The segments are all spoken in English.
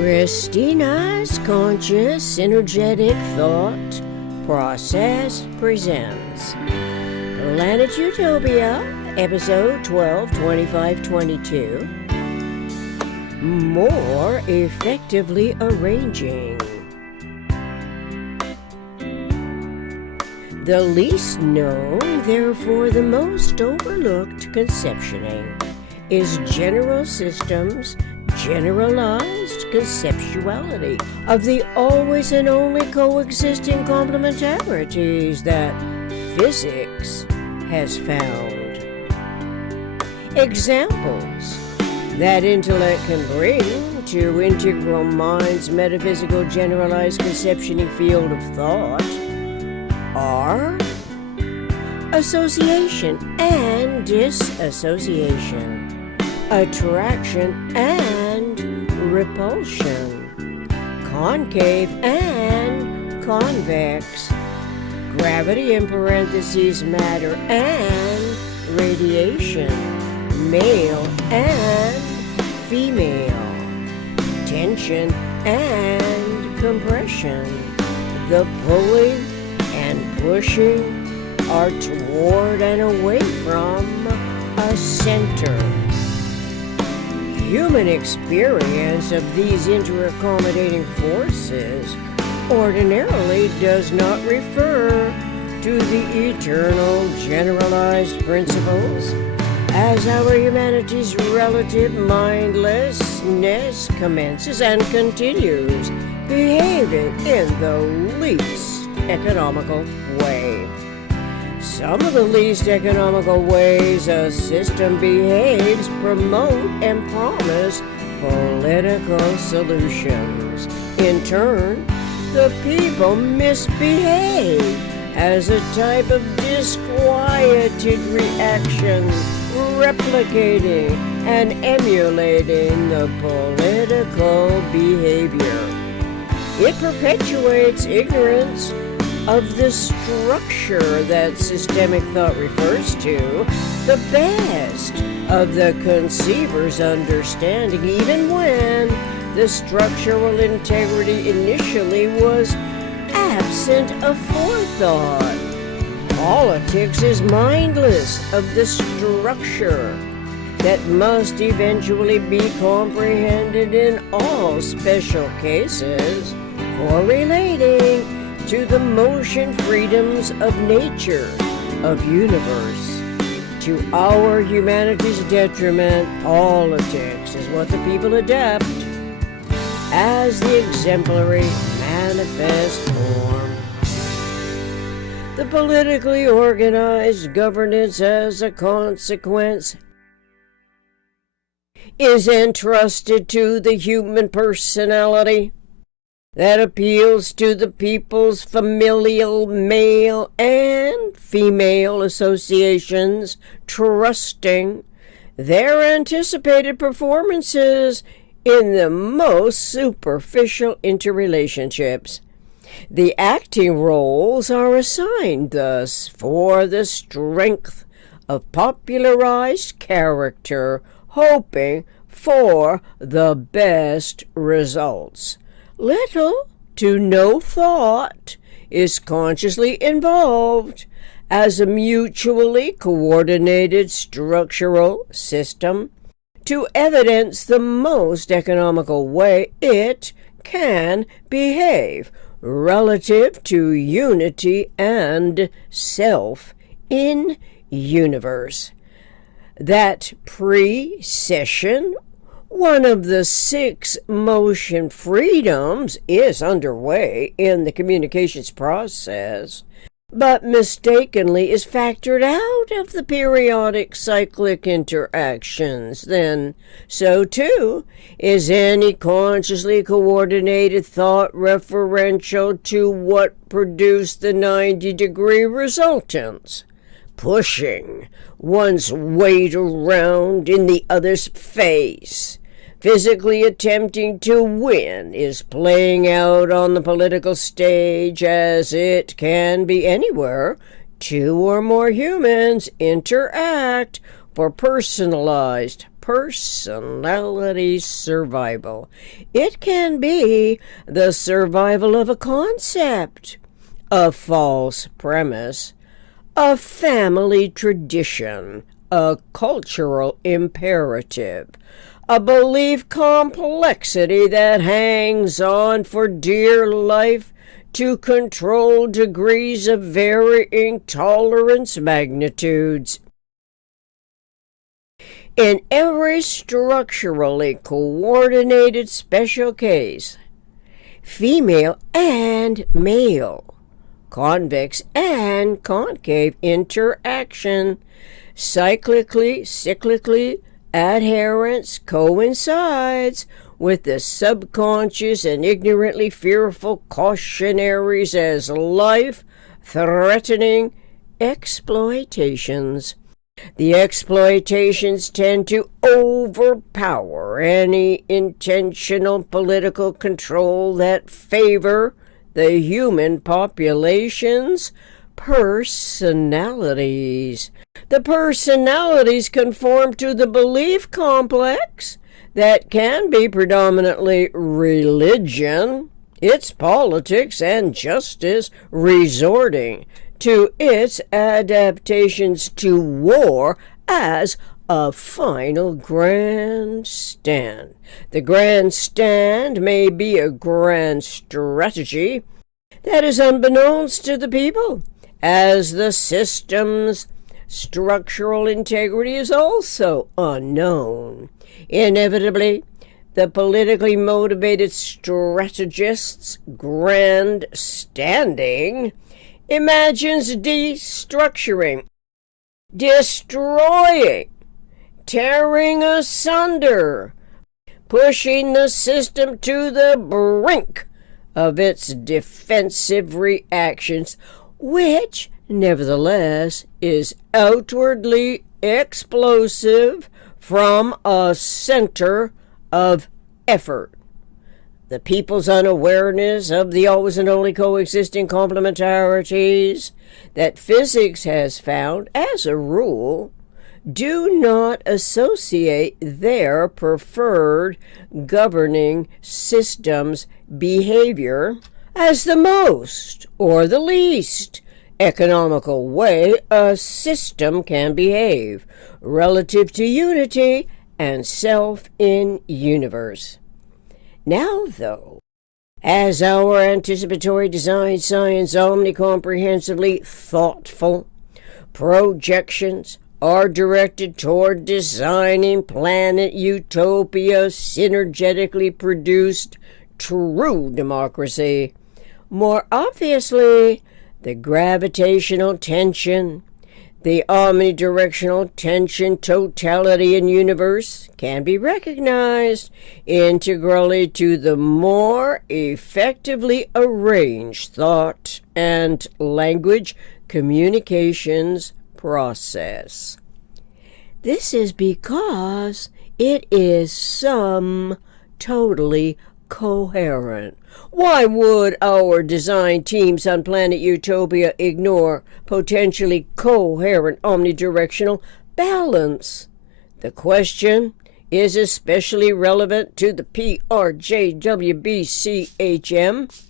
Christina's Conscious Energetic Thought Process presents Planet Utopia, Episode 122522. More Effectively Arranging. The least known, therefore the most overlooked conceptioning is general systems' generalized conceptuality of the always and only coexisting complementarities that physics has found. Examples that intellect can bring to integral mind's metaphysical generalized conceptioning field of thought are association and disassociation, attraction and repulsion, concave and convex, gravity in parentheses matter and radiation, male and female, tension and compression. The pulling and pushing are toward and away from a center. Human experience of these interaccommodating forces ordinarily does not refer to the eternal generalized principles, as our humanity's relative mindlessness commences and continues behaving in the least economical way. Some of the least economical ways a system behaves promote and promise political solutions. In turn, the people misbehave as a type of disquieted reaction, replicating and emulating the political behavior. It perpetuates ignorance of the structure that systemic thought refers to, the best of the conceiver's understanding, even when the structural integrity initially was absent of forethought. Politics is mindless of the structure that must eventually be comprehended in all special cases, correlating to the motion freedoms of nature, of universe. To our humanity's detriment, politics is what the people adopt as the exemplary manifest form. The politically organized governance, as a consequence, is entrusted to the human personality that appeals to the people's familial male and female associations, trusting their anticipated performances in the most superficial interrelationships. The acting roles are assigned thus for the strength of popularized character, hoping for the best results. Little to no thought is consciously involved as a mutually coordinated structural system to evidence the most economical way it can behave relative to unity and self in universe. That precession, one of the 6 motion freedoms, is underway in the communications process, but mistakenly is factored out of the periodic cyclic interactions. Then, so too is any consciously coordinated thought referential to what produced the 90-degree resultants. Pushing one's weight around in the other's face, physically attempting to win, is playing out on the political stage as it can be anywhere 2 or more humans interact for personalized personality survival. It can be the survival of a concept, a false premise, a family tradition, a cultural imperative, a belief complexity that hangs on for dear life to control degrees of varying tolerance magnitudes. In every structurally coordinated special case, female and male, convex and concave interaction, cyclically adherence coincides with the subconscious and ignorantly fearful cautionaries as life-threatening exploitations. The exploitations tend to overpower any intentional political control that favor the human population's personalities. The personalities conform to the belief complex that can be predominantly religion, its politics and justice, resorting to its adaptations to war as a final grandstand. The grandstand may be a grand strategy that is unbeknownst to the people, as the system's structural integrity is also unknown. Inevitably, the politically motivated strategist's grandstanding imagines destructuring, destroying, tearing asunder, pushing the system to the brink of its defensive reactions, which, nevertheless, is outwardly explosive from a center of effort. The people's unawareness of the always and only coexisting complementarities that physics has found, as a rule, do not associate their preferred governing system's behavior as the most or the least economical way a system can behave relative to unity and self in universe. Now, though, as our anticipatory design science omnicomprehensively thoughtful projections are directed toward designing planet Utopia synergetically produced true democracy, more obviously, the gravitational tension, the omnidirectional tension totality in universe can be recognized integrally to the more effectively arranged thought and language communications process. This is because it is totally coherent. Why would our design teams on planet Utopia ignore potentially coherent omnidirectional balance? The question is especially relevant to the PRJWBCHM.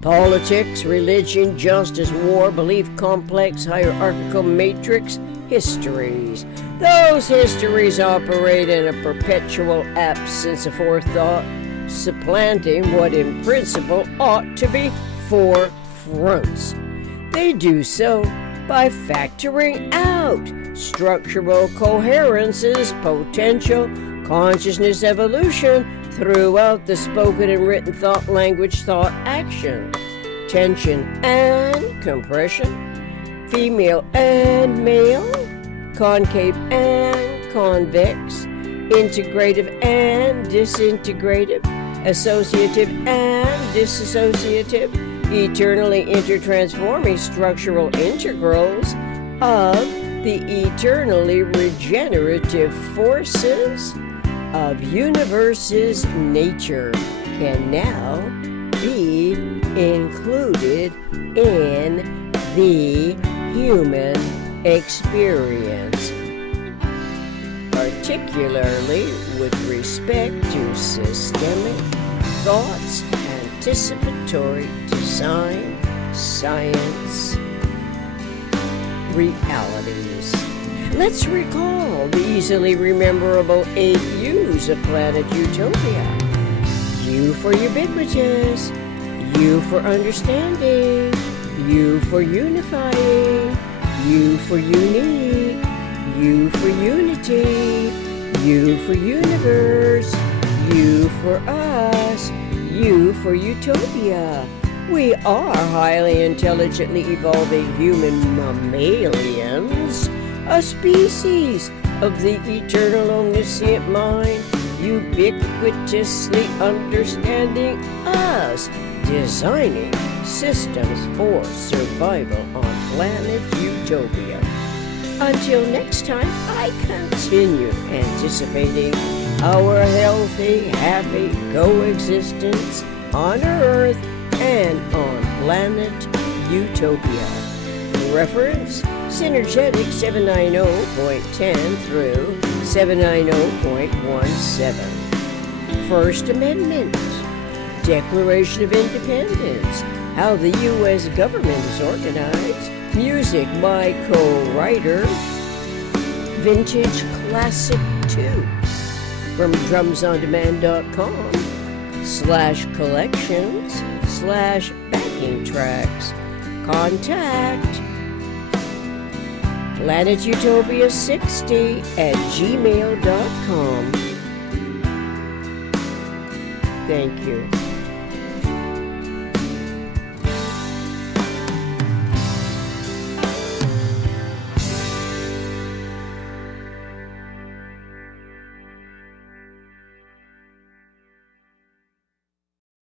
Politics, religion, justice, war, belief complex, hierarchical matrix, histories. Those histories operate in a perpetual absence of forethought, supplanting what in principle ought to be forefronts. They do so by factoring out structural coherence's potential consciousness evolution throughout the spoken and written thought, language, thought, action, tension and compression, female and male, concave and convex, integrative and disintegrative, associative and disassociative, eternally intertransforming structural integrals of the eternally regenerative forces of universe's nature can now be included in the human experience, particularly with respect to systemic thoughts, anticipatory design, science, realities. Let's recall the easily rememberable 8 U's of Planet Utopia. U for ubiquitous, U for understanding, U for unifying, U for unique, U for unity, U for universe, U for us, U for utopia. We are highly intelligently evolving human mammalians, a species of the eternal omniscient mind, ubiquitously understanding us, designing systems for survival on planet Utopia. Until next time, I continue anticipating our healthy, happy coexistence on Earth and on planet Utopia. Reference Synergetic 790.10 through 790.17. First Amendment, Declaration of Independence, how the U.S. government is organized. Music by co-writer Vintage Classic 2 from drumsondemand.com/collections/backing tracks. Contact planetutopia60@gmail.com. Thank you.